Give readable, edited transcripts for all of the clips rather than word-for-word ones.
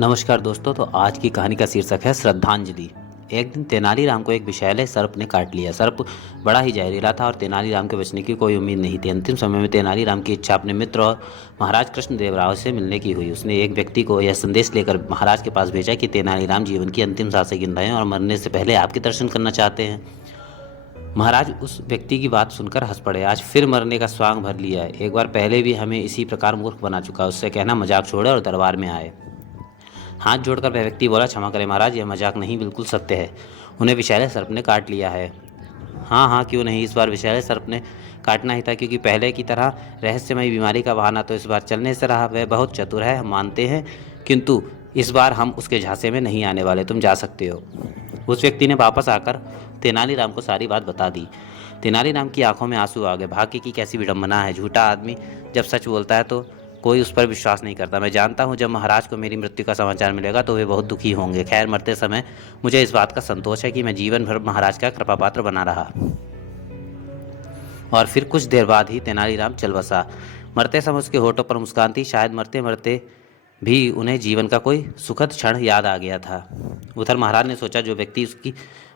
नमस्कार दोस्तों। तो आज की कहानी का शीर्षक है श्रद्धांजलि। एक दिन तेनालीराम को एक विषैले सर्प ने काट लिया। सर्प बड़ा ही जहरीला था और तेनालीराम के बचने की कोई उम्मीद नहीं थी। अंतिम समय में तेनालीराम की इच्छा अपने मित्र और महाराज कृष्णदेव राव से मिलने की हुई। उसने एक व्यक्ति को यह संदेश लेकर महाराज के पास भेजा कि तेनालीराम जीवन की अंतिम सांसें गिन रहे हैं और मरने से पहले आपके दर्शन करना चाहते हैं। महाराज उस व्यक्ति की बात सुनकर हंस पड़े। आज फिर मरने का स्वांग भर लिया है। एक बार पहले भी हमें इसी प्रकार मूर्ख बना चुका। उससे कहना मजाक छोड़े और दरबार में आए। हाथ जोड़कर वह व्यक्ति बोला, क्षमा करें महाराज, यह मजाक नहीं, बिल्कुल सत्य है। उन्हें विषैले सर्प ने काट लिया है। हाँ हाँ, क्यों नहीं, इस बार विषैले सर्प ने काटना ही था, क्योंकि पहले की तरह रहस्यमयी बीमारी का बहाना तो इस बार चलने से रहा। वह बहुत चतुर है, हम मानते हैं, किंतु इस बार हम उसके झांसे में नहीं आने वाले। तुम जा सकते हो। उस व्यक्ति ने वापस आकर तेनालीराम को सारी बात बता दी। तेनालीराम की आंखों में आंसू आ गए। भाग्य की कैसी विडंबना है। झूठा आदमी जब सच बोलता है तो कोई उस पर विश्वास नहीं करता। मैं जानता हूँ जब महाराज को मेरी मृत्यु का समाचार मिलेगा तो वे बहुत दुखी होंगे। खैर, मरते समय मुझे इस बात का संतोष है कि मैं जीवन भर महाराज का कृपा पात्र बना रहा। और फिर कुछ देर बाद ही तेनालीराम चल बसा। मरते समय उसके होठों पर मुस्कान थी। शायद मरते मरते भी उन्हें जीवन का कोई सुखद क्षण याद आ गया था। उधर महाराज ने सोचा, जो व्यक्ति उसकी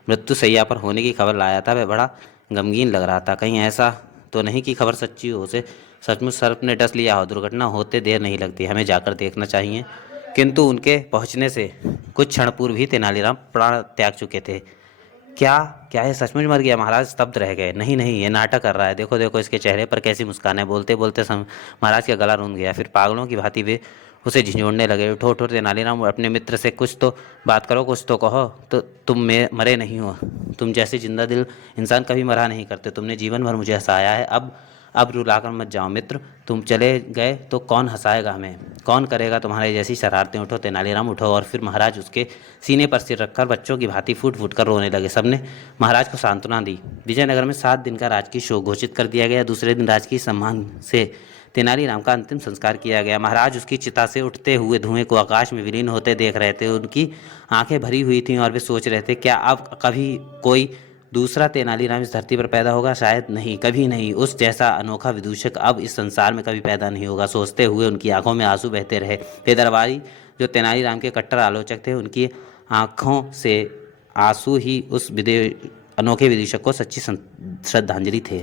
मृत्यु शैया पर होने की खबर लाया था वह बड़ा गमगीन लग रहा था। कहीं ऐसा तो नहीं कि खबर सच्ची हो, उसे सचमुच सर्प ने डस लिया हो। दुर्घटना होते देर नहीं लगती, हमें जाकर देखना चाहिए। किंतु उनके पहुंचने से कुछ क्षण पूर्व ही तेनालीराम प्राण त्याग चुके थे। क्या क्या ये सचमुच मर गया? महाराज स्तब्ध रह गए। नहीं नहीं, ये नाटक कर रहा है। देखो देखो, इसके चेहरे पर कैसी मुस्कान है। बोलते बोलते महाराज का गला रूंध गया। फिर पागलों की भांति वे उसे झिझोड़ने लगे। उठो उठो तेनालीराम, अपने मित्र से कुछ तो बात करो, कुछ तो कहो। तो तुम मरे नहीं हो। तुम जैसे जिंदा दिल इंसान कभी मरा नहीं करते। तुमने जीवन भर मुझे हंसाया है। अब रुलाकर मत जाओ मित्र। तुम चले गए तो कौन हंसाएगा हमें, कौन करेगा तुम्हारे जैसी शरारतें। उठो तेनालीराम, उठो। और फिर महाराज उसके सीने पर सिर रखकर बच्चों की भांति फूट फूट कर रोने लगे। सबने महाराज को सांत्वना दी। विजयनगर में 7 दिन का राजकीय शोक घोषित कर दिया गया। दूसरे दिन राजकीय सम्मान से तेनालीराम का अंतिम संस्कार किया गया। महाराज उसकी चिता से उठते हुए धुएं को आकाश में विलीन होते देख रहे थे। उनकी आंखें भरी हुई थीं और वे सोच रहे थे, क्या अब कभी कोई दूसरा तेनालीराम इस धरती पर पैदा होगा? शायद नहीं, कभी नहीं। उस जैसा अनोखा विदूषक अब इस संसार में कभी पैदा नहीं होगा। सोचते हुए उनकी आंखों में आंसू बहते रहे। वे दरबारी जो तेनालीराम के कट्टर आलोचक थे, उनकी आंखों से आंसू ही उस अनोखे विदूषक को सच्ची श्रद्धांजलि थे।